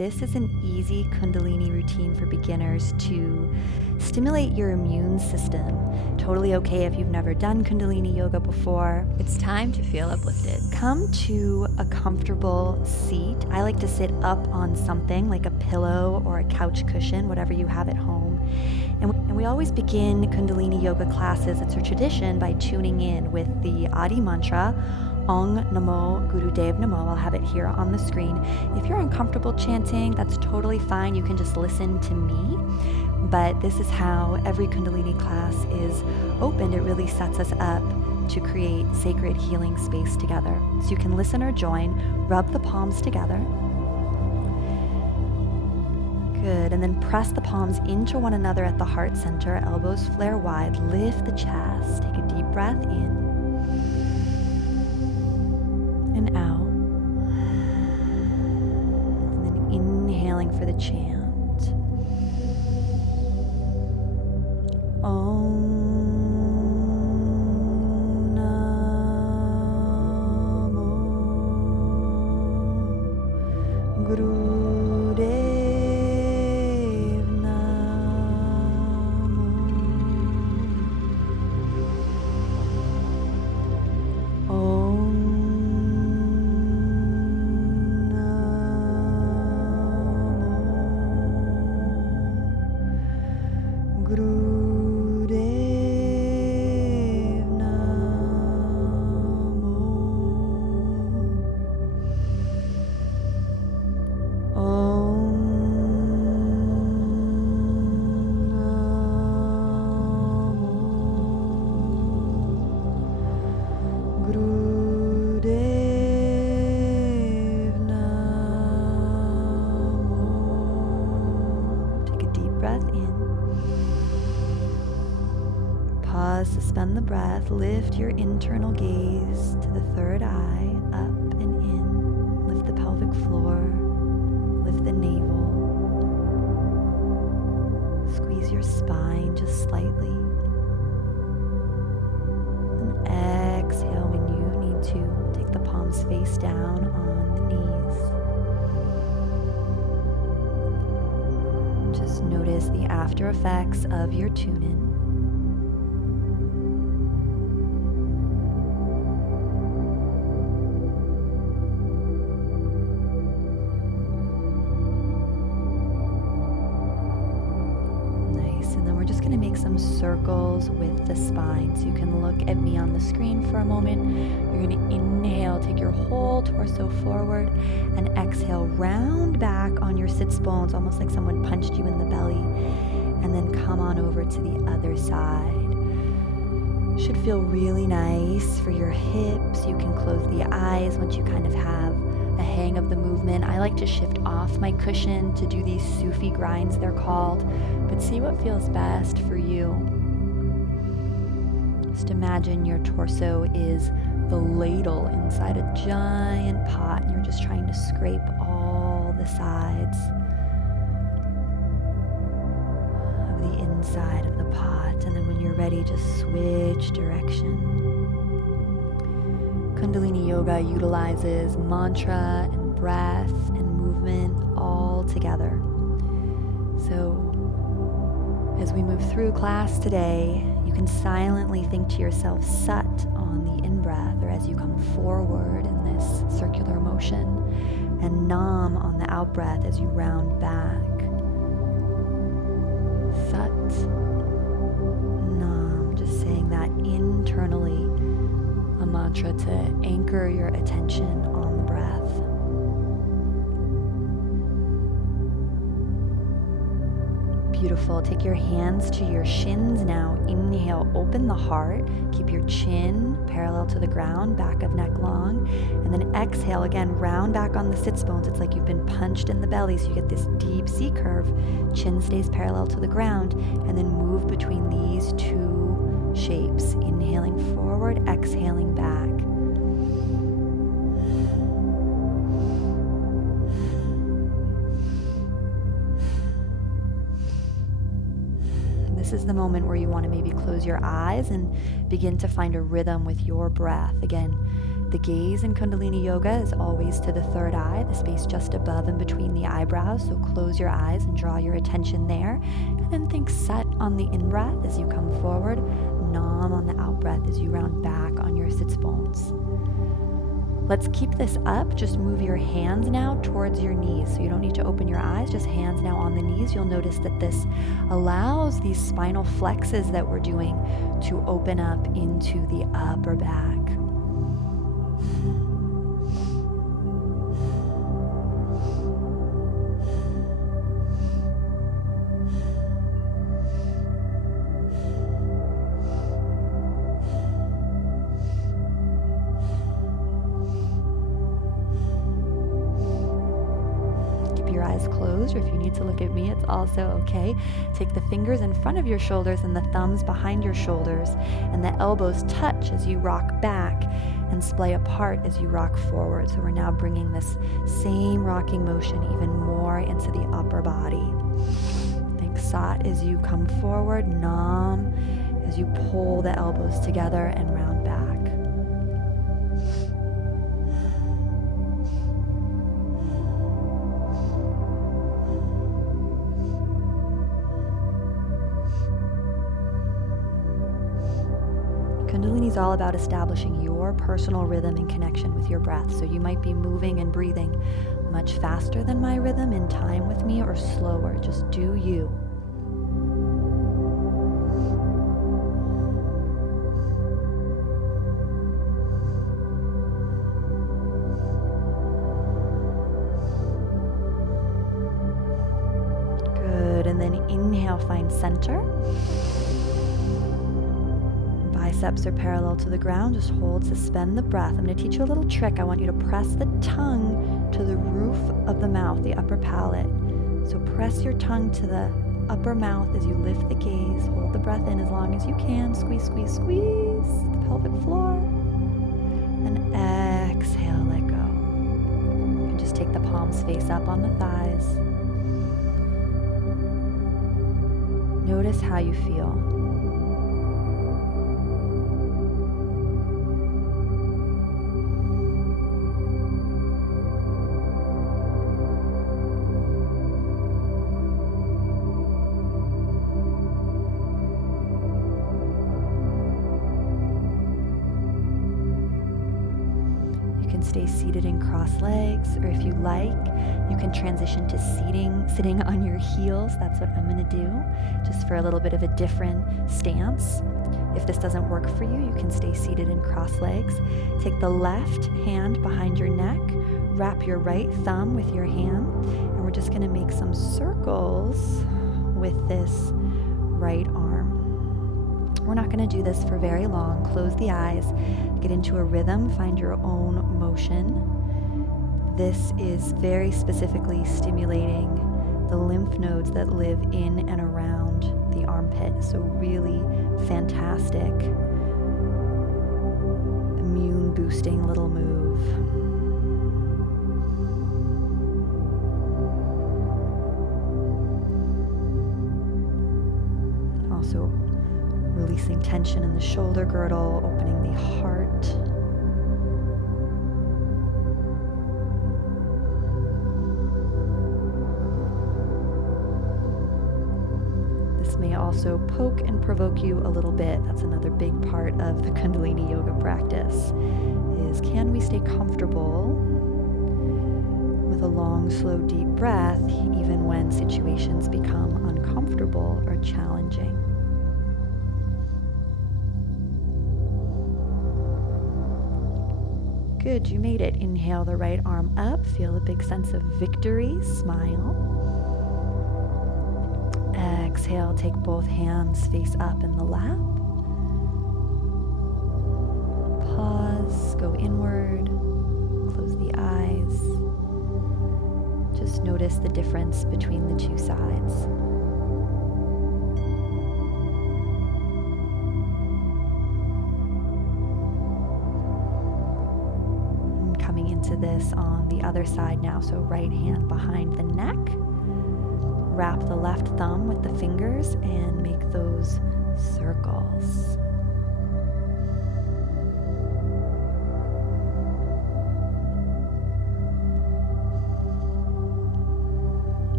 this is an easy Kundalini routine for beginners to stimulate your immune system. Totally okay if you've never done Kundalini yoga before. It's time to feel uplifted. Come to a comfortable seat. I like to sit up on something like a pillow or a couch cushion, whatever you have at home. And we always begin Kundalini yoga classes, it's a tradition, by tuning in with the Adi mantra, Ong Namo Gurudev Namo. I'll have it here on the screen. If you're uncomfortable chanting, that's totally fine. You can just listen to me. But this is how every Kundalini class is opened. It really sets us up to create sacred healing space together. So you can listen or join, rub the palms together. Good, and then press the palms into one another at the heart center, elbows flare wide, lift the chest, take a deep breath in and out. And then inhaling for the chant. Om Namo Gurudev Namo. Om Namo Gurudev Namo. Om Namo Gurudev Namo. Take a deep breath in. Pause, suspend the breath, lift your internal gaze to the third eye, up and in. Lift the pelvic floor, lift the navel. Squeeze your spine just slightly. And exhale when you need to. Take the palms face down on the knees. Just notice the after effects of your tune-in. Going to make some circles with the spine. So you can look at me on the screen for a moment. You're going to inhale, take your whole torso forward, and exhale, round back on your sits bones, almost like someone punched you in the belly, and then come on over to the other side. Should feel really nice for your hips. You can close the eyes once you kind of have a hang of the movement. I like to shift off my cushion to do these Sufi grinds, they're called, but see what feels best for you. Just imagine your torso is the ladle inside a giant pot, and you're just trying to scrape all the sides of the inside of the pot, and then when you're ready, just switch direction. Kundalini Yoga utilizes mantra and breath and movement all together. So as we move through class today, you can silently think to yourself Sat on the in-breath, or as you come forward in this circular motion, and Nam on the out-breath as you round back. Sat, Nam, just saying that internally, a mantra to anchor your attention on the breath. Beautiful. Take your hands to your shins now. Inhale, open the heart. Keep your chin parallel to the ground, back of neck long. And then exhale again, round back on the sits bones. It's like you've been punched in the belly, so you get this deep C curve. Chin stays parallel to the ground, and then move between these two shapes. Inhaling forward, exhaling back. This is the moment where you want to maybe close your eyes and begin to find a rhythm with your breath. Again, The gaze in Kundalini Yoga is always to the third eye, the space just above and between the eyebrows. So close your eyes and draw your attention there. And then think Sat on the in-breath as you come forward, Nam on the out-breath as you round back on your sits bones. Let's keep this up. Just move your hands now towards your knees. So you don't need to open your eyes, just hands now on the knees. You'll notice that this allows these spinal flexes that we're doing to open up into the upper back. Your eyes closed, or if you need to look at me, it's also okay. Take the fingers in front of your shoulders and the thumbs behind your shoulders, and the elbows touch as you rock back and splay apart as you rock forward. So we're now bringing this same rocking motion even more into the upper body. Think Sat as you come forward, Nam as you pull the elbows together and round back. Kundalini is all about establishing your personal rhythm and connection with your breath. So you might be moving and breathing much faster than my rhythm in time with me, or slower. Just do you. Good, and then inhale, find center. Biceps are parallel to the ground. Just hold, suspend the breath. I'm going to teach you a little trick. I want you to press the tongue to the roof of the mouth, the upper palate. So press your tongue to the upper mouth as you lift the gaze. Hold the breath in as long as you can. Squeeze, squeeze, squeeze the pelvic floor. And exhale, let go. And just take the palms face up on the thighs. Notice how you feel. Stay seated in cross legs, or if you like, you can transition to sitting on your heels. That's what I'm going to do, just for a little bit of a different stance. If this doesn't work for you, you can stay seated in cross legs. Take the left hand behind your neck, wrap your right thumb with your hand, and we're just going to make some circles with this right arm. We're not going to do this for very long. Close the eyes, get into a rhythm, find your own motion. This is very specifically stimulating the lymph nodes that live in and around the armpit. So really fantastic, immune boosting little move. Also releasing tension in the shoulder girdle, opening the heart. This may also poke and provoke you a little bit. That's another big part of the Kundalini Yoga practice, is can we stay comfortable with a long, slow, deep breath, even when situations become uncomfortable or challenging. Good, you made it. Inhale the right arm up. Feel a big sense of victory. Smile. Exhale, take both hands face up in the lap. Pause, go inward, close the eyes. Just notice the difference between the two sides. Coming into this on the other side now, so right hand behind the neck. Wrap the left thumb with the fingers and make those circles.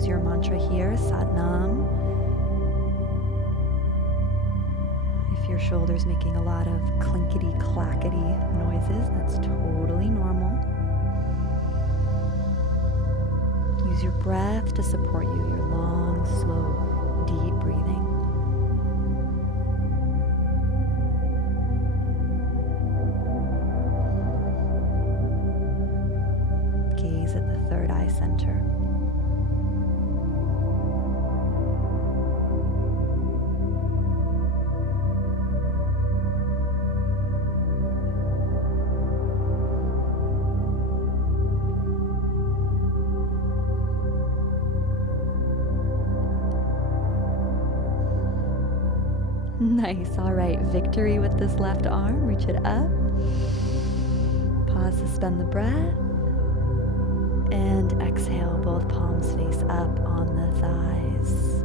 use your mantra here, Sat Nam. If your shoulder's making a lot of clinkety clackety noises, that's totally normal. Use your breath to support you, your long, slow, deep breathing. Gaze at the third eye center. Nice. All right. Victory with this left arm. Reach it up. Pause, suspend the breath. And exhale, both palms face up on the thighs.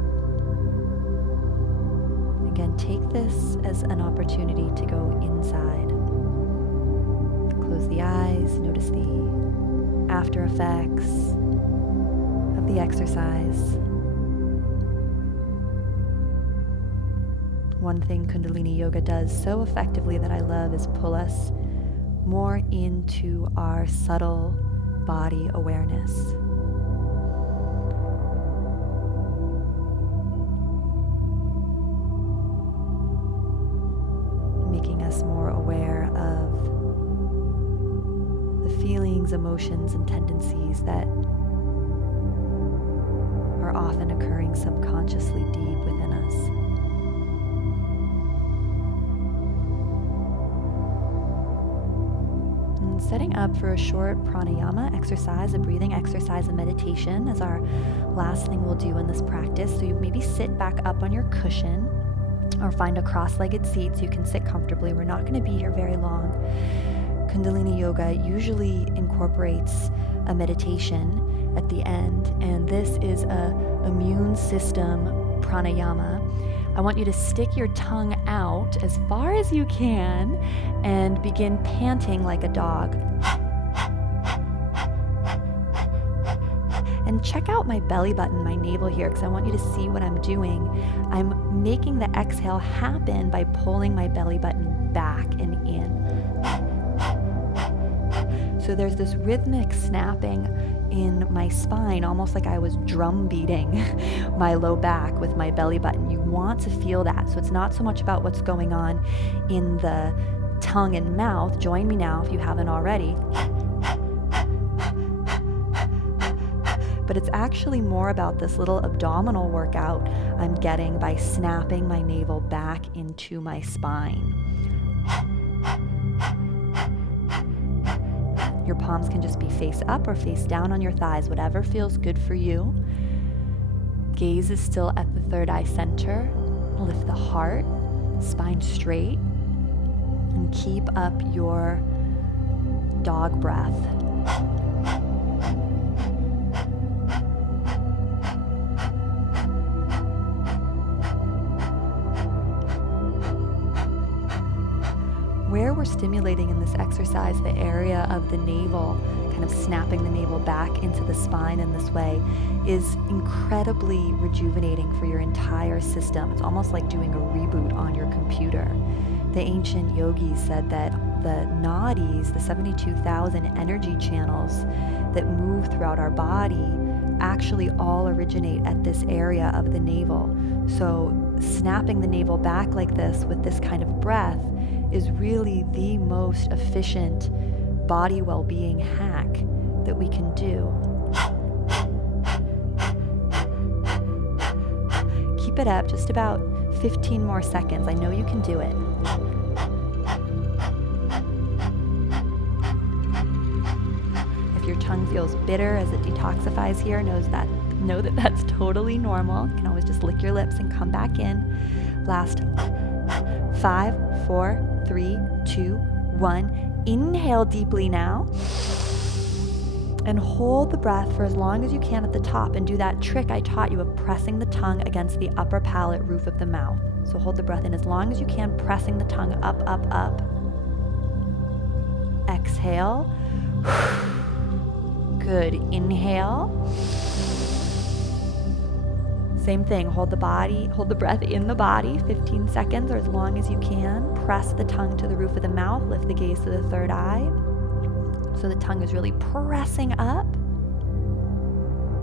Again, take this as an opportunity to go inside. Close the eyes. Notice the after effects of the exercise. One thing Kundalini Yoga does so effectively that I love is pull us more into our subtle body awareness. Making us more aware of the feelings, emotions, and tendencies that are often occurring subconsciously deep within us. Setting up for a short pranayama exercise, a breathing exercise and meditation as our last thing we'll do in this practice. So you maybe sit back up on your cushion or find a cross-legged seat so you can sit comfortably. We're not going to be here very long. Kundalini Yoga usually incorporates a meditation at the end, and this is a immune system pranayama. I want you to stick your tongue out as far as you can and begin panting like a dog. And check out my belly button, my navel here, because I want you to see what I'm doing. I'm making the exhale happen by pulling my belly button back and in. So there's this rhythmic snapping in my spine, almost like I was drum beating my low back with my belly button. You want to feel that. So it's not so much about what's going on in the tongue and mouth. Join me now if you haven't already. But it's actually more about this little abdominal workout I'm getting by snapping my navel back into my spine. Your palms can just be face up or face down on your thighs, whatever feels good for you. Gaze is still at the third eye center. Lift the heart, spine straight, and keep up your dog breath. Where we're stimulating in this exercise, the area of the navel, kind of snapping the navel back into the spine in this way, is incredibly rejuvenating for your entire system. It's almost like doing a reboot on your computer. The ancient yogis said that the nadis, the 72,000 energy channels that move throughout our body, actually all originate at this area of the navel. So snapping the navel back like this with this kind of breath is really the most efficient body well-being hack that we can do. Keep it up, just about 15 more seconds. I know you can do it. If your tongue feels bitter as it detoxifies here, know that that's totally normal. You can always just lick your lips and come back in. Last 5, 4, 3, 2, 1. Inhale deeply now. And hold the breath for as long as you can at the top, and do that trick I taught you of pressing the tongue against the upper palate roof of the mouth. So hold the breath in as long as you can, pressing the tongue up, up, up. Exhale. Good. Inhale. Same thing, hold the breath in the body, 15 seconds or as long as you can. Press the tongue to the roof of the mouth, lift the gaze to the third eye. So the tongue is really pressing up.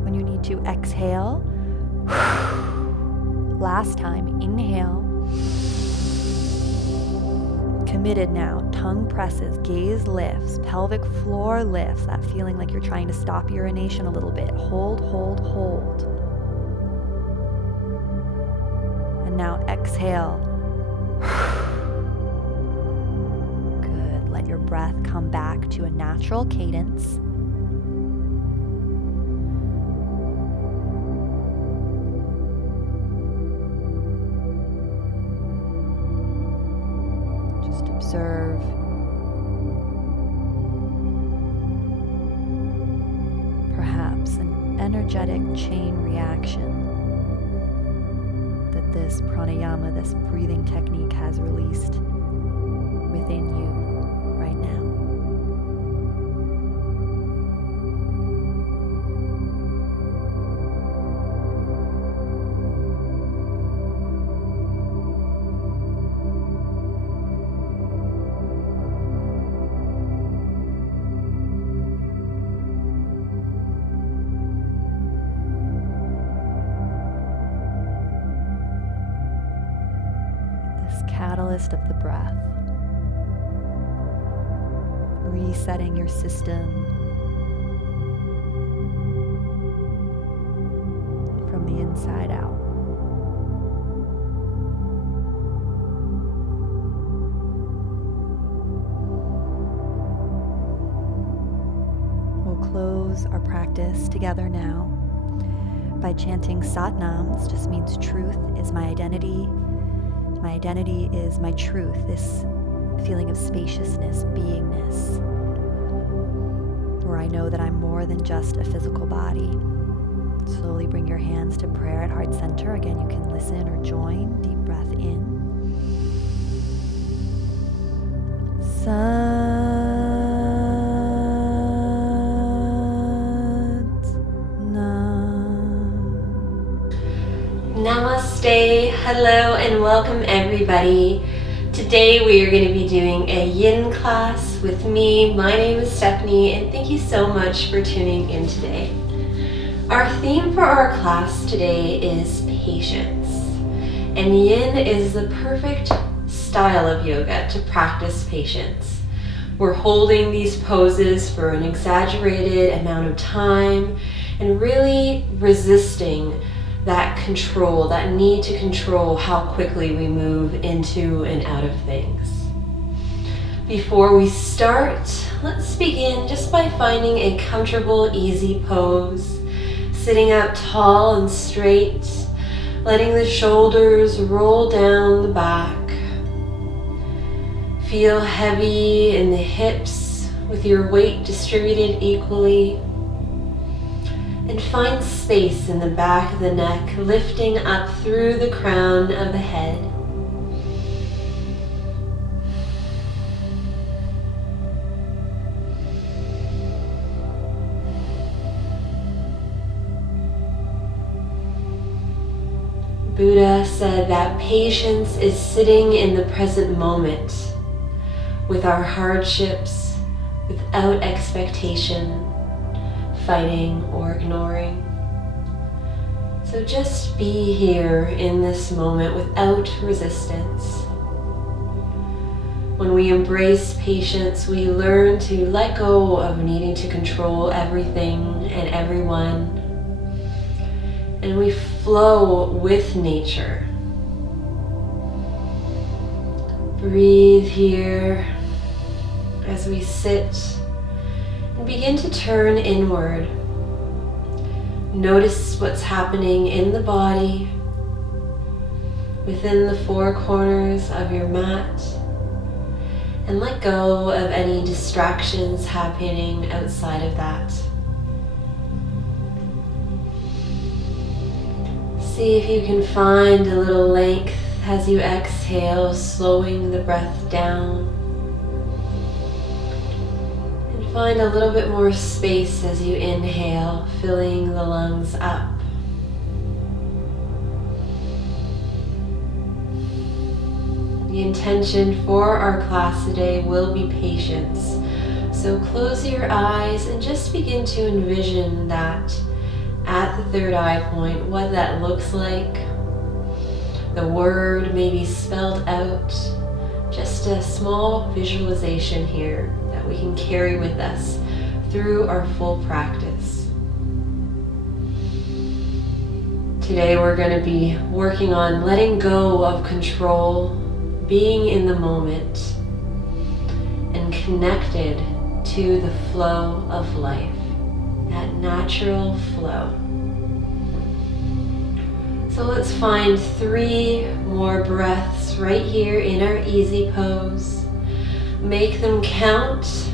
When you need to, exhale. Last time, inhale. Committed now, tongue presses, gaze lifts, pelvic floor lifts, that feeling like you're trying to stop urination a little bit. Hold, hold, hold. And now exhale. Good, let your breath come back to a natural cadence. Observe perhaps an energetic chain reaction that this pranayama, this breathing technique has released within you right now. Catalyst of the breath, resetting your system from the inside out. We'll close our practice together now by chanting Satnams. Just means truth is my identity. My identity is my truth, this feeling of spaciousness, beingness, where I know that I'm more than just a physical body. Slowly bring your hands to prayer at heart center. Again, you can listen or join. Deep breath in. Namaste, hello and welcome everybody. Today we are going to be doing a yin class with me. My name is Stephanie and thank you so much for tuning in today. Our theme for our class today is patience. And yin is the perfect style of yoga to practice patience. We're holding these poses for an exaggerated amount of time and really resisting that control, that need to control how quickly we move into and out of things. Before we start, let's begin just by finding a comfortable, easy pose, sitting up tall and straight, letting the shoulders roll down the back. Feel heavy in the hips with your weight distributed equally. And find space in the back of the neck, lifting up through the crown of the head. Buddha said that patience is sitting in the present moment with our hardships without expectation, fighting or ignoring. So just be here in this moment without resistance. When we embrace patience, we learn to let go of needing to control everything and everyone, and we flow with nature. Breathe here as we sit and begin to turn inward. Notice what's happening in the body, within the four corners of your mat, and let go of any distractions happening outside of that. See if you can find a little length as you exhale, slowing the breath down. Find a little bit more space as you inhale, filling the lungs up. intention for our class today will be patience. So close your eyes and just begin to envision that at the third eye point, what that looks like. The word may be spelled out. Just a small visualization here that we can carry with us through our full practice. Today we're going to be working on letting go of control, being in the moment, and connected to the flow of life, that natural flow. So let's find 3 more breaths right here in our easy pose. Make them count.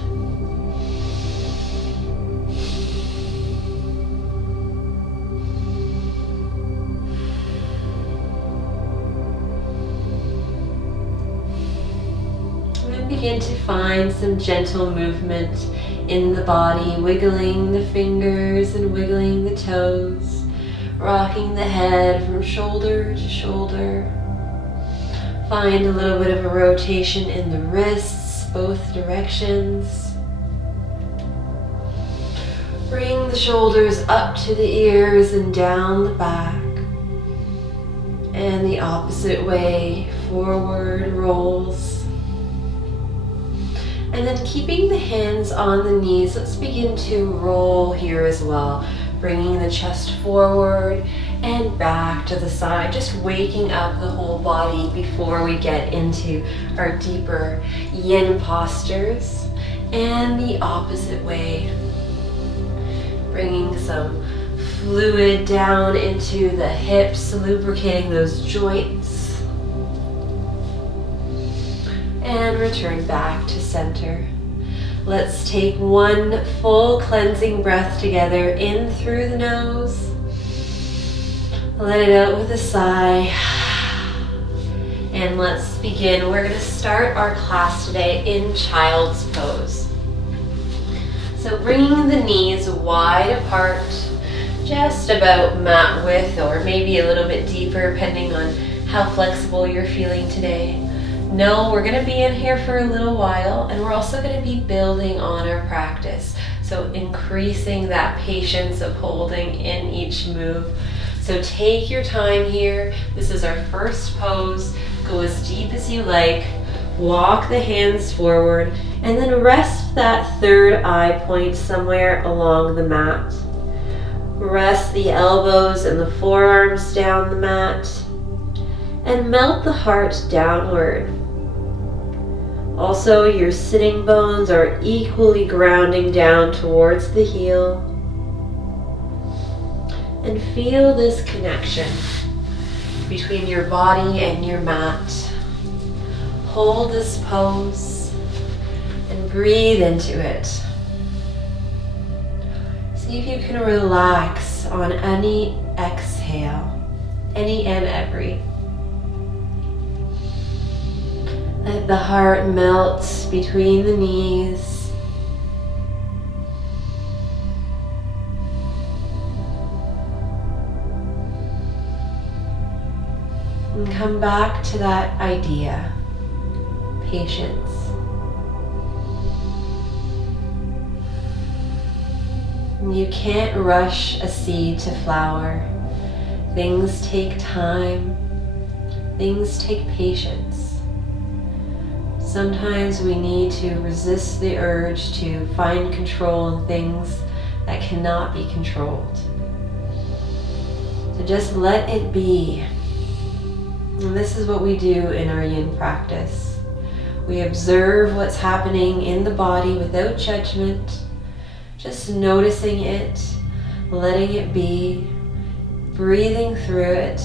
And begin to find some gentle movement in the body, wiggling the fingers and wiggling the toes. Rocking the head from shoulder to shoulder. Find a little bit of a rotation in the wrists, both directions. Bring the shoulders up to the ears and down the back. And the opposite way, forward rolls. And then keeping the hands on the knees, let's begin to roll here as well. Bringing the chest forward and back to the side, just waking up the whole body before we get into our deeper yin postures. And the opposite way, bringing some fluid down into the hips, lubricating those joints. And return back to center. Let's take 1 full cleansing breath together, in through the nose. Let it out with a sigh. And let's begin. We're going to start our class today in child's pose. So bringing the knees wide apart, just about mat width or maybe a little bit deeper depending on how flexible you're feeling today. No, we're going to be in here for a little while, and we're also going to be building on our practice. So increasing that patience of holding in each move. So take your time here. This is our first pose. Go as deep as you like. Walk the hands forward, and then rest that third eye point somewhere along the mat. Rest the elbows and the forearms down the mat, and melt the heart downward. Also, your sitting bones are equally grounding down towards the heel. And feel this connection between your body and your mat. Hold this pose and breathe into it. See if you can relax on any exhale, any and every. Let the heart melt between the knees. And come back to that idea, patience. You can't rush a seed to flower. Things take time. Things take patience. Sometimes we need to resist the urge to find control in things that cannot be controlled. So just let it be. And this is what we do in our yin practice. We observe what's happening in the body without judgment, just noticing it, letting it be, breathing through it,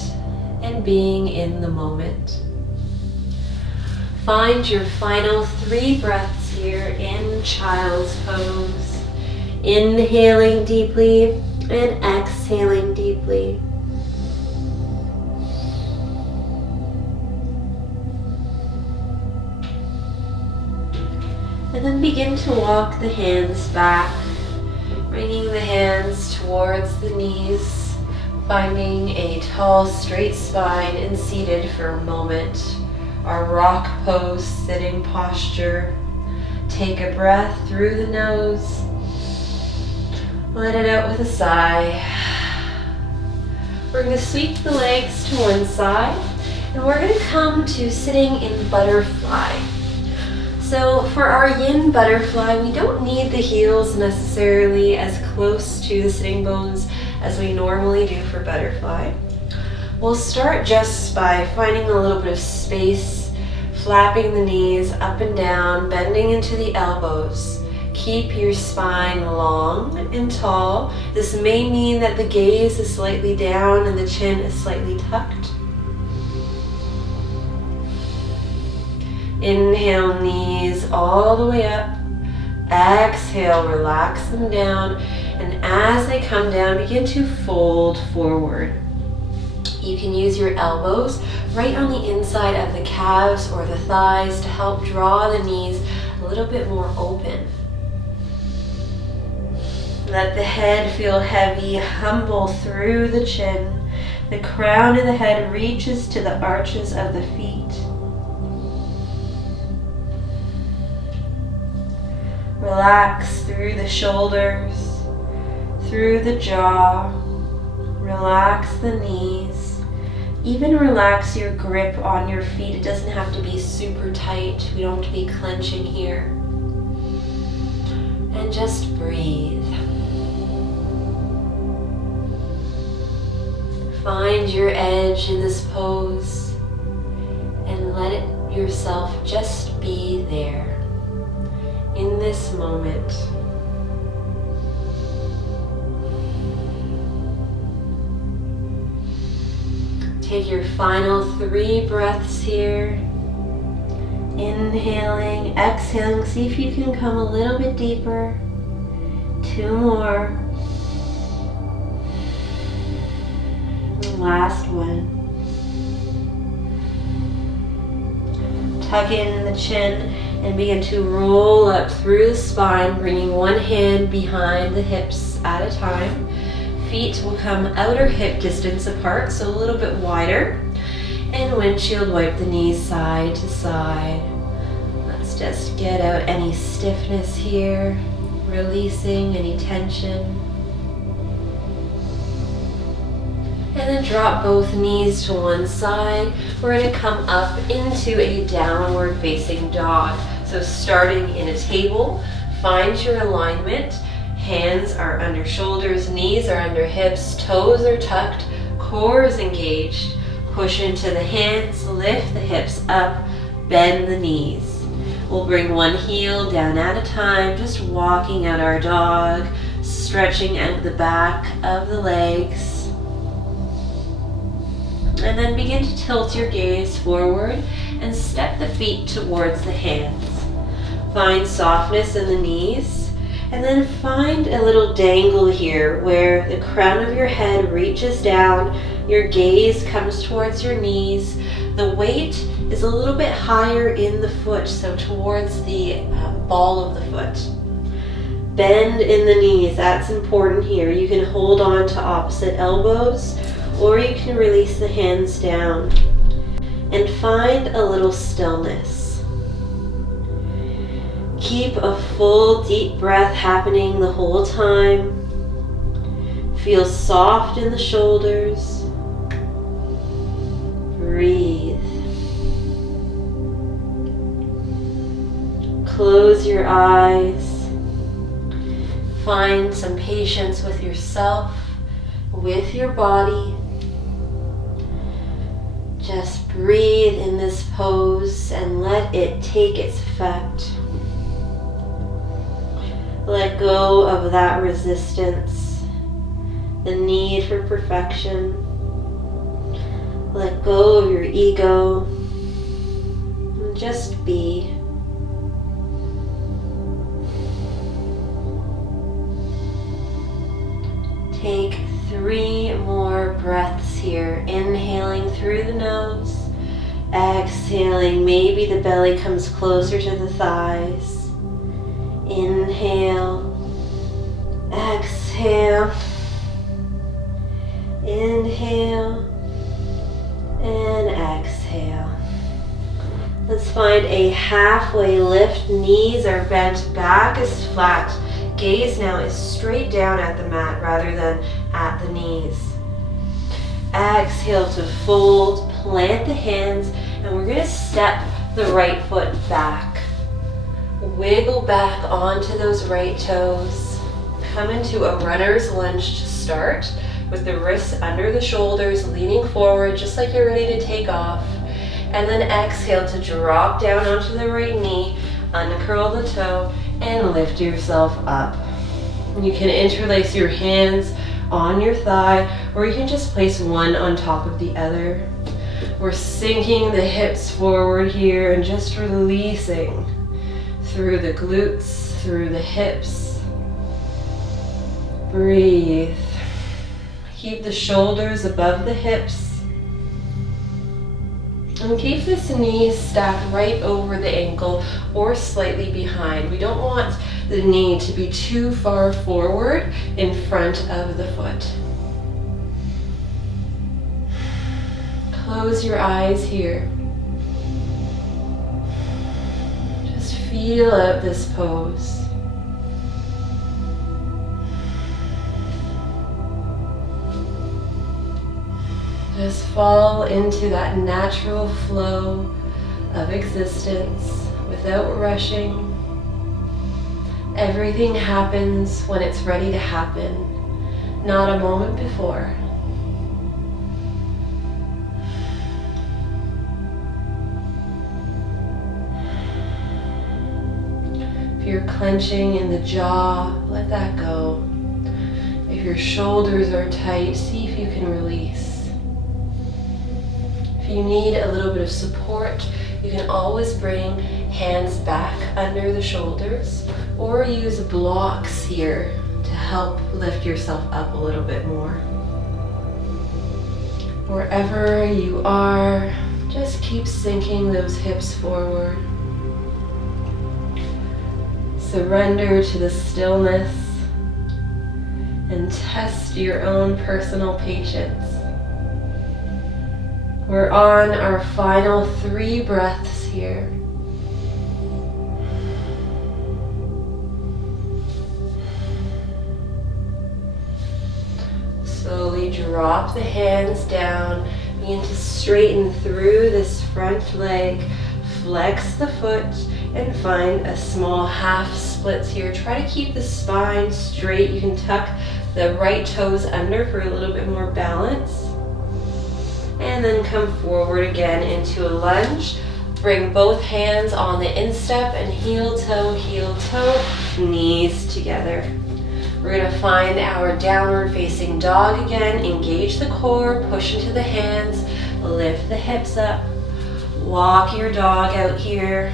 and being in the moment. Find your final 3 breaths here in child's pose. Inhaling deeply and exhaling deeply. And then begin to walk the hands back, bringing the hands towards the knees, finding a tall, straight spine and seated for a moment. our rock pose, sitting posture. Take a breath through the nose. Let it out with a sigh. We're going to sweep the legs to one side, and we're going to come to sitting in butterfly. So for our yin butterfly, we don't need the heels necessarily as close to the sitting bones as we normally do for butterfly. We'll start just by finding a little bit of space, flapping the knees up and down, bending into the elbows. Keep your spine long and tall. This may mean that the gaze is slightly down and the chin is slightly tucked. Inhale, knees all the way up. Exhale, relax them down. And as they come down, begin to fold forward. You can use your elbows right on the inside of the calves or the thighs to help draw the knees a little bit more open. Let the head feel heavy, humble through the chin. The crown of the head reaches to the arches of the feet. Relax through the shoulders, through the jaw. Relax the knees. Even relax your grip on your feet. It doesn't have to be super tight. We don't have to be clenching here. And just breathe. Find your edge in this pose and let it yourself just be there in this moment. Take your final 3 breaths here. Inhaling, exhaling. See if you can come a little bit deeper. 2 more. Last one. Tuck in the chin and begin to roll up through the spine, bringing one hand behind the hips at a time. Feet will come outer hip distance apart, so a little bit wider. And windshield wipe the knees side to side. Let's just get out any stiffness here, releasing any tension. And then drop both knees to one side. We're going to come up into a downward facing dog. So starting in a table, find your alignment. Hands are under shoulders, knees are under hips, toes are tucked, core is engaged. Push into the hands, lift the hips up, bend the knees. We'll bring one heel down at a time, just walking out our dog, stretching out the back of the legs. And then begin to tilt your gaze forward and step the feet towards the hands. Find softness in the knees, and then find a little dangle here where the crown of your head reaches down, your gaze comes towards your knees. The weight is a little bit higher in the foot, so towards the ball of the foot. Bend in the knees, that's important here. You can hold on to opposite elbows, or you can release the hands down. And find a little stillness. Keep a full deep breath happening the whole time. Feel soft in the shoulders. Breathe. Close your eyes. Find some patience with yourself, with your body. Just breathe in this pose and let it take its effect. Let go of that resistance, the need for perfection. Let go of your ego and just be. Take 3 more breaths here. Inhaling through the nose, exhaling. Maybe the belly comes closer to the thighs. Inhale, exhale, inhale, and exhale. find a halfway lift. Knees are bent, back is flat. Gaze now is straight down at the mat rather than at the knees. Exhale to fold, plant the hands, and we're going to step the right foot back. Wiggle back onto those right toes. Come into a runner's lunge to start with the wrists under the shoulders, leaning forward just like you're ready to take off. And then exhale to drop down onto the right knee, uncurl the toe, and lift yourself up. You can interlace your hands on your thigh, or you can just place one on top of the other. We're sinking the hips forward here and just releasing through the glutes, through the hips. Breathe. Keep the shoulders above the hips. And keep this knee stacked right over the ankle or slightly behind. We don't want the knee to be too far forward in front of the foot. Close your eyes here. Just feel out this pose. Just fall into that natural flow of existence without rushing. Everything happens when it's ready to happen, not a moment before. If you're clenching in the jaw, let that go. If your shoulders are tight, see if you can release. If you need a little bit of support, you can always bring hands back under the shoulders or use blocks here to help lift yourself up a little bit more. Wherever you are, just keep sinking those hips forward. Surrender to the stillness and test your own personal patience. We're on our final 3 breaths here. Slowly drop the hands down. Begin to straighten through this front leg. Flex the foot and find a small half splits here. Try to keep the spine straight. You can tuck the right toes under for a little bit more balance. And then come forward again into a lunge. Bring both hands on the instep and heel toe, knees together. We're going to find our downward facing dog again. Engage the core, push into the hands, lift the hips up. Walk your dog out here.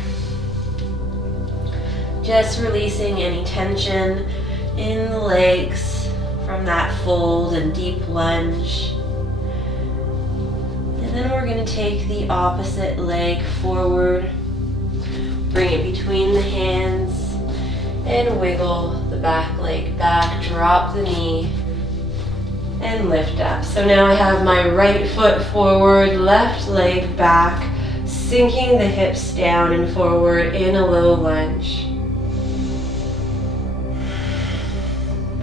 Just releasing any tension in the legs from that fold and deep lunge. And then we're going to take the opposite leg forward, bring it between the hands, and wiggle the back leg back, drop the knee, and lift up. So now I have my right foot forward, left leg back, sinking the hips down and forward in a low lunge.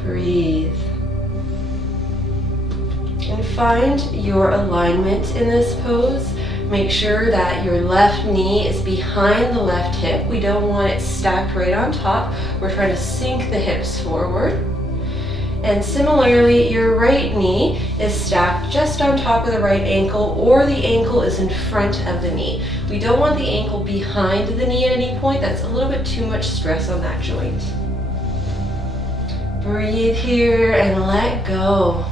Breathe. And find your alignment in this pose. Make sure that your left knee is behind the left hip. We don't want it stacked right on top. We're trying to sink the hips forward. And similarly, your right knee is stacked just on top of the right ankle, or the ankle is in front of the knee. We don't want the ankle behind the knee at any point. That's a little bit too much stress on that joint. Breathe here and let go.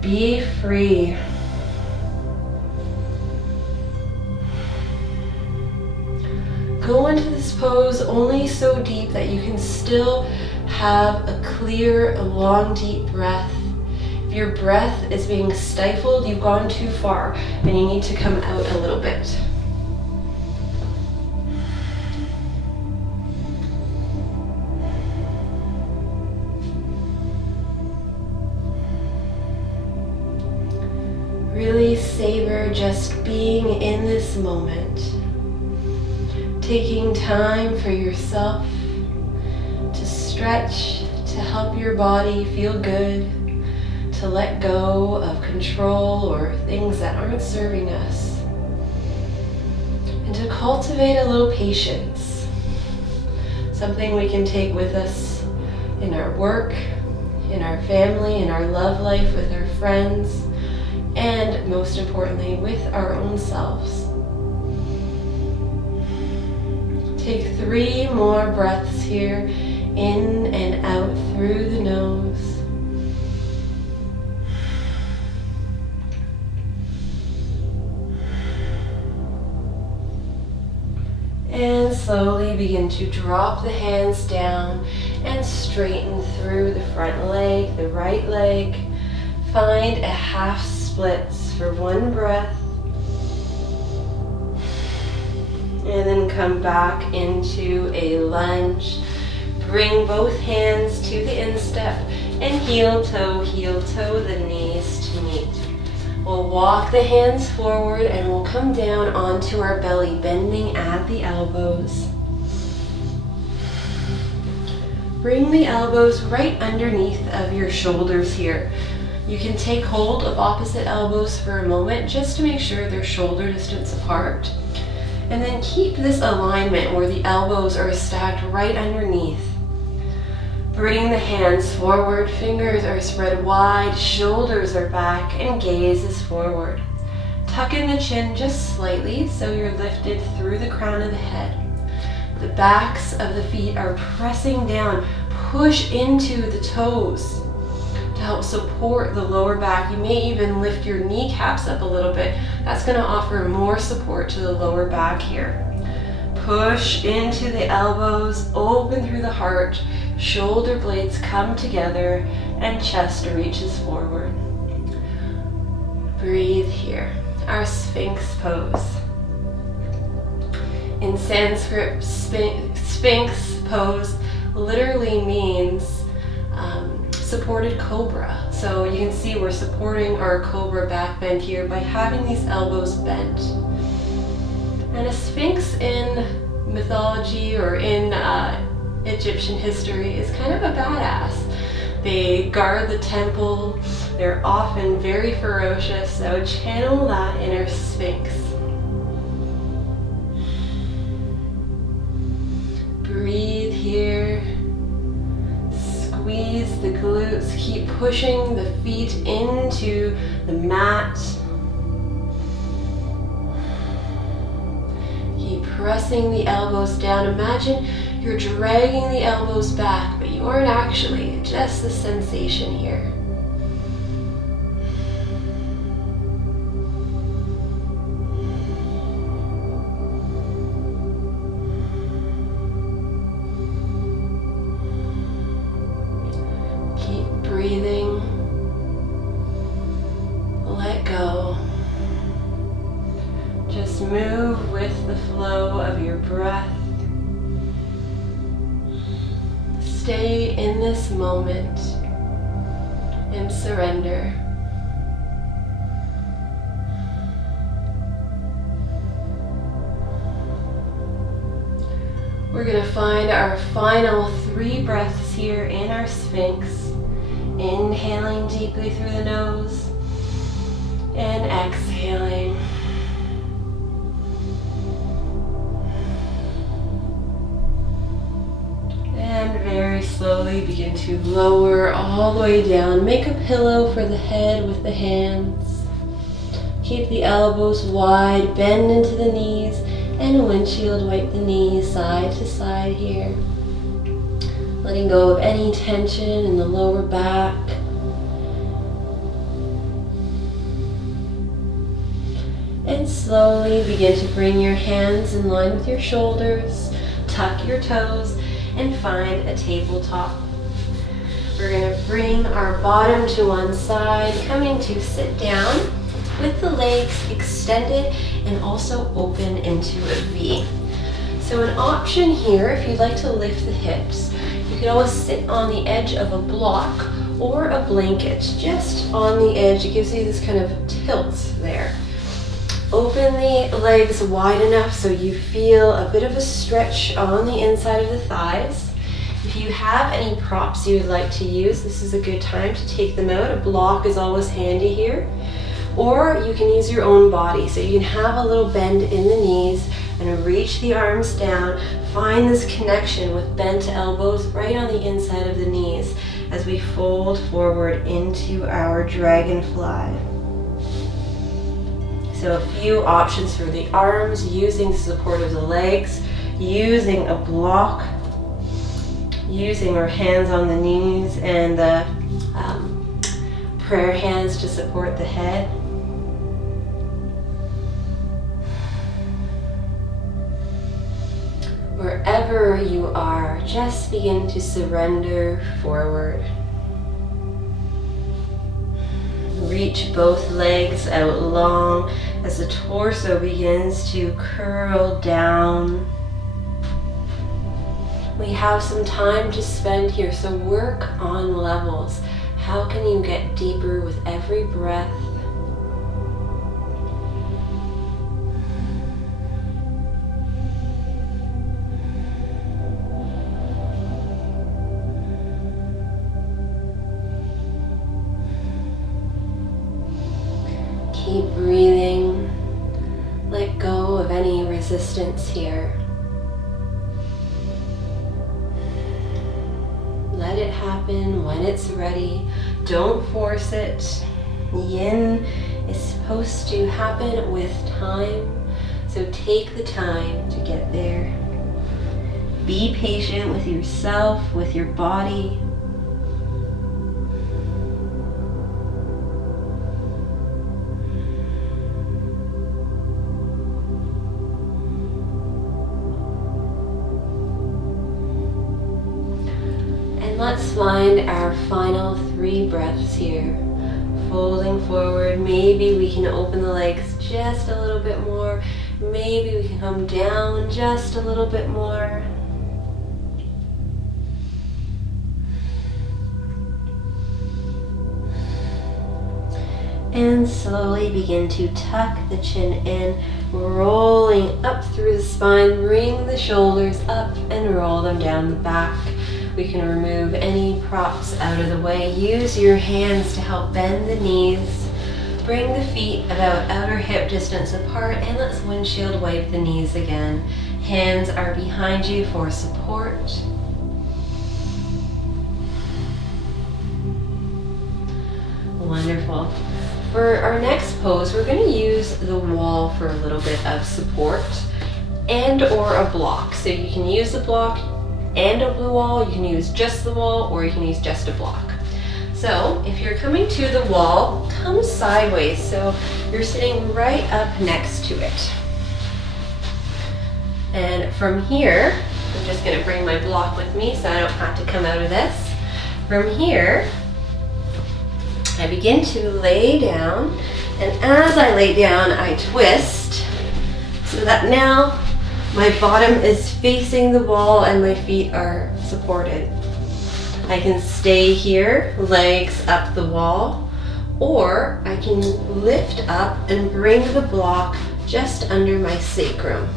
Be free. Go into this pose only so deep that you can still have a clear, long, deep breath. If your breath is being stifled, you've gone too far and you need to come out a little bit. Really savor just being in this moment. Taking time for yourself to stretch, to help your body feel good, to let go of control or things that aren't serving us, and to cultivate a little patience, something we can take with us in our work, in our family, in our love life, with our friends, and most importantly, with our own selves. Take 3 more breaths here, in and out through the nose. And slowly begin to drop the hands down and straighten through the front leg, the right leg. Find a half splits for 1 breath. And then come back into a lunge. Bring both hands to the instep and heel toe, the knees to meet. We'll walk the hands forward and we'll come down onto our belly, bending at the elbows. Bring the elbows right underneath of your shoulders here. You can take hold of opposite elbows for a moment just to make sure they're shoulder distance apart. And then keep this alignment where the elbows are stacked right underneath. Bring the hands forward, fingers are spread wide, shoulders are back, and gaze is forward. Tuck in the chin just slightly so you're lifted through the crown of the head. The backs of the feet are pressing down. Push into the toes to help support the lower back. You may even lift your kneecaps up a little bit. That's going to offer more support to the lower back here. Push into the elbows, open through the heart, shoulder blades come together, and chest reaches forward. Breathe here. Our Sphinx pose. In Sanskrit, Sphinx pose literally means supported cobra. So you can see we're supporting our cobra back bend here by having these elbows bent. And a sphinx in mythology or in Egyptian history is kind of a badass. They guard the temple. They're often very ferocious. So channel that inner sphinx. Breathe here. Squeeze the glutes, keep pushing the feet into the mat. Keep pressing the elbows down. Imagine you're dragging the elbows back, but you aren't actually, just the sensation here. Breathing, let go. Just move with the flow of your breath. Stay in this moment and surrender. We're going to find our final 3 breaths here in our Sphinx. Inhaling deeply through the nose and exhaling. And very slowly begin to lower all the way down. Make a pillow for the head with the hands. Keep the elbows wide, bend into the knees, and windshield wipe the knees side to side here. Letting go of any tension in the lower back. And slowly begin to bring your hands in line with your shoulders, tuck your toes, and find a tabletop. We're going to bring our bottom to one side, coming to sit down with the legs extended and also open into a V. So an option here, if you'd like to lift the hips, you can always sit on the edge of a block or a blanket, just on the edge. It gives you this kind of tilt there. Open the legs wide enough so you feel a bit of a stretch on the inside of the thighs. If you have any props you would like to use, this is a good time to take them out. A block is always handy here. Or you can use your own body. So you can have a little bend in the knees and reach the arms down. Find this connection with bent elbows right on the inside of the knees as we fold forward into our dragonfly. So a few options for the arms, using the support of the legs, using a block, using our hands on the knees and the prayer hands to support the head. Wherever you are, just begin to surrender forward. Reach both legs out long as the torso begins to curl down. We have some time to spend here, so work on levels. How can you get deeper with every breath? Keep breathing. Let go of any resistance here. Let it happen when it's ready. Don't force it. Yin is supposed to happen with time, so take the time to get there. Be patient with yourself, with your body. Let's find our final 3 breaths here. Folding forward, maybe we can open the legs just a little bit more. Maybe we can come down just a little bit more. And slowly begin to tuck the chin in, rolling up through the spine. Bring the shoulders up and roll them down the back. We can remove any props out of the way. Use your hands to help bend the knees. Bring the feet about outer hip distance apart, and let's windshield wipe the knees again. Hands are behind you for support. Wonderful. For our next pose, we're going to use the wall for a little bit of support and or a block. So you can use the block and a wall, you can use just the wall, or you can use just a block. So if you're coming to the wall, come sideways so you're sitting right up next to it. And from here, I'm just going to bring my block with me so I don't have to come out of this. From here, I begin to lay down, and as I lay down, I twist so that now my bottom is facing the wall and my feet are supported. I can stay here, legs up the wall, or I can lift up and bring the block just under my sacrum.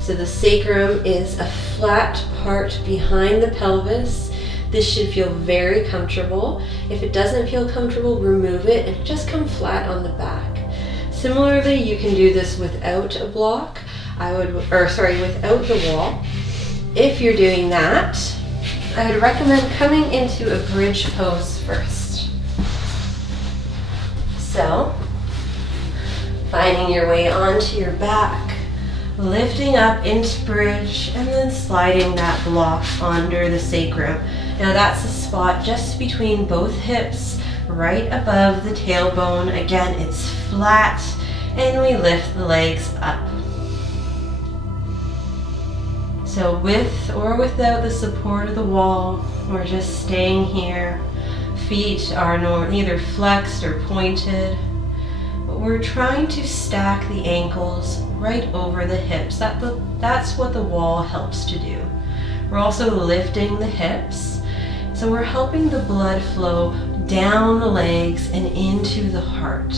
So the sacrum is a flat part behind the pelvis. This should feel very comfortable. If it doesn't feel comfortable, remove it and just come flat on the back. Similarly, you can do this without a block. Without the wall. If you're doing that, I would recommend coming into a bridge pose first. So, finding your way onto your back, lifting up into bridge, and then sliding that block under the sacrum. Now that's the spot just between both hips, right above the tailbone. Again, it's flat, and we lift the legs up. So with or without the support of the wall, we're just staying here. Feet are neither flexed or pointed, but we're trying to stack the ankles right over the hips. That's what the wall helps to do. We're also lifting the hips, so we're helping the blood flow down the legs and into the heart.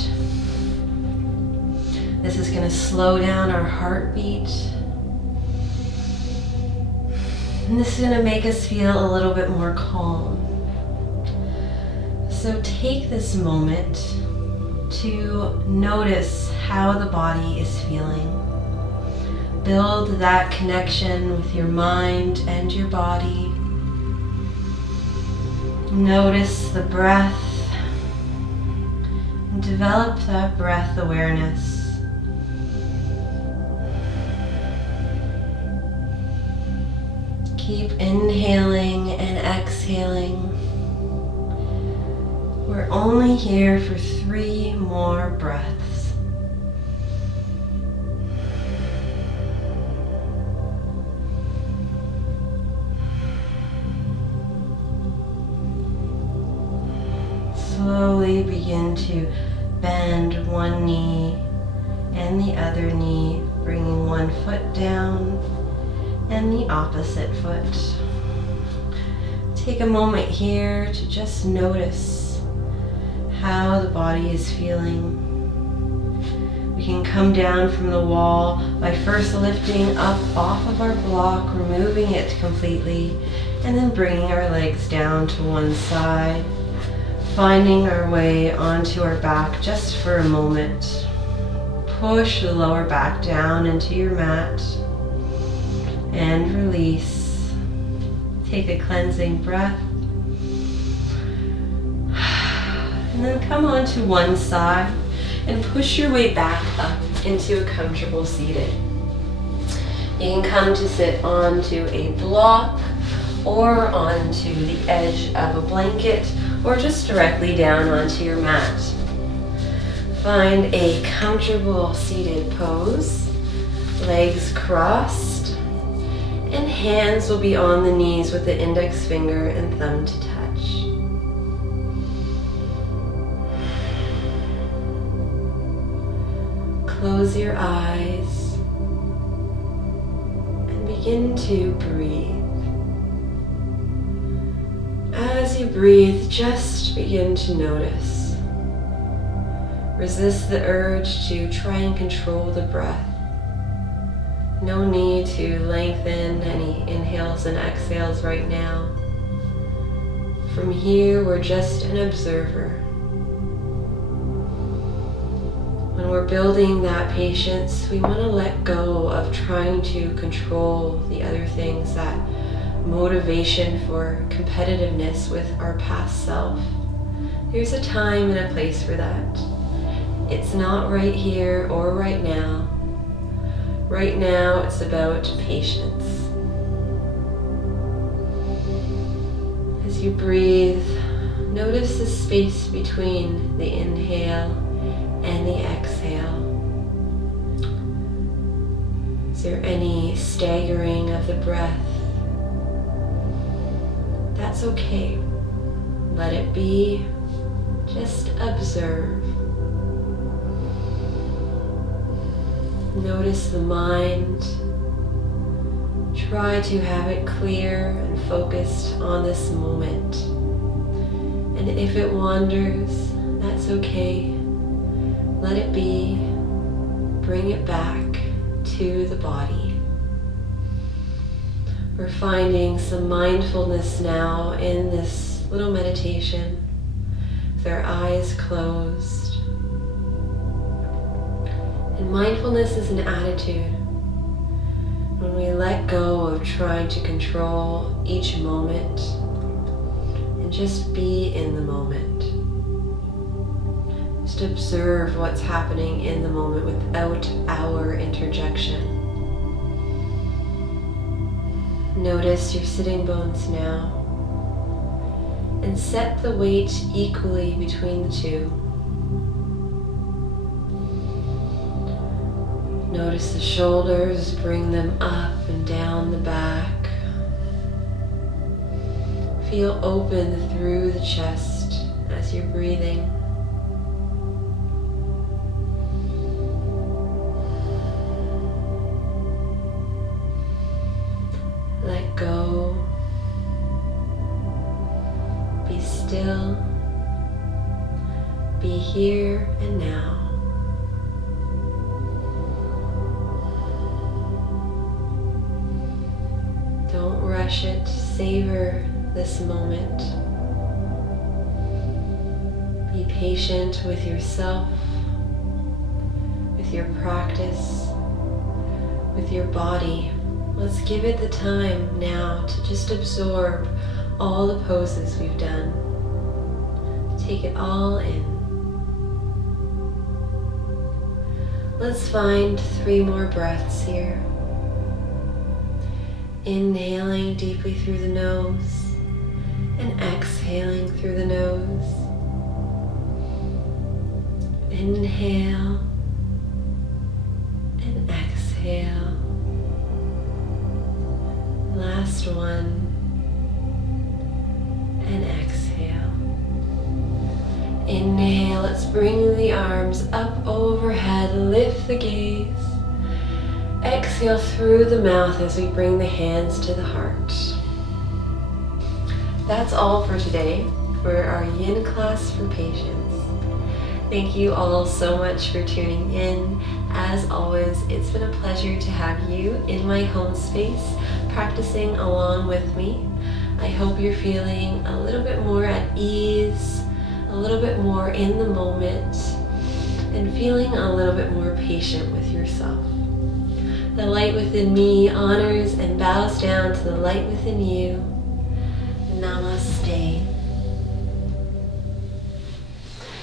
This is going to slow down our heartbeat. And this is going to make us feel a little bit more calm. So take this moment to notice how the body is feeling. Build that connection with your mind and your body. Notice the breath and develop that breath awareness. Keep inhaling and exhaling. We're only here for 3 more breaths. Slowly begin to bend one knee and the other knee, bringing one foot down and the opposite foot. Take a moment here to just notice how the body is feeling. We can come down from the wall by first lifting up off of our block, removing it completely, and then bringing our legs down to one side, finding our way onto our back just for a moment. Push the lower back down into your mat and release. Take a cleansing breath. And then come onto one side and push your way back up into a comfortable seated. You can come to sit onto a block or onto the edge of a blanket or just directly down onto your mat. Find a comfortable seated pose, legs crossed, and hands will be on the knees with the index finger and thumb to touch. Close your eyes and begin to breathe. As you breathe, just begin to notice. Resist the urge to try and control the breath. No need to lengthen any inhales and exhales right now. From here, we're just an observer. When we're building that patience, we want to let go of trying to control the other things, that motivation for competitiveness with our past self. There's a time and a place for that. It's not right here or right now. Right now, it's about patience. As you breathe, notice the space between the inhale and the exhale. Is there any staggering of the breath? That's okay. Let it be. Just observe. Notice the mind. Try to have it clear and focused on this moment. And if it wanders, that's okay. Let it be. Bring it back to the body. We're finding some mindfulness now in this little meditation with our eyes closed. And mindfulness is an attitude. When we let go of trying to control each moment and just be in the moment. Just observe what's happening in the moment without our interjection. Notice your sitting bones now and set the weight equally between the two. Notice the shoulders, bring them up and down the back. Feel open through the chest as you're breathing. Let go. Be still be here and now. Don't rush it, savor this moment. Be patient with yourself, with your practice, with your body. Let's give it the time now to just absorb all the poses we've done. Take it all in. Let's find 3 more breaths here. Inhaling deeply through the nose and exhaling through the nose. Inhale and exhale. Last one. And exhale. Inhale, let's bring the arms up overhead, lift the gaze. Exhale through the mouth as we bring the hands to the heart. That's all for today for our Yin class for patience. Thank you all so much for tuning in. As always, it's been a pleasure to have you in my home space practicing along with me. I hope you're feeling a little bit more at ease, a little bit more in the moment, and feeling a little bit more patient with yourself. The light within me honors and bows down to the light within you. Namaste.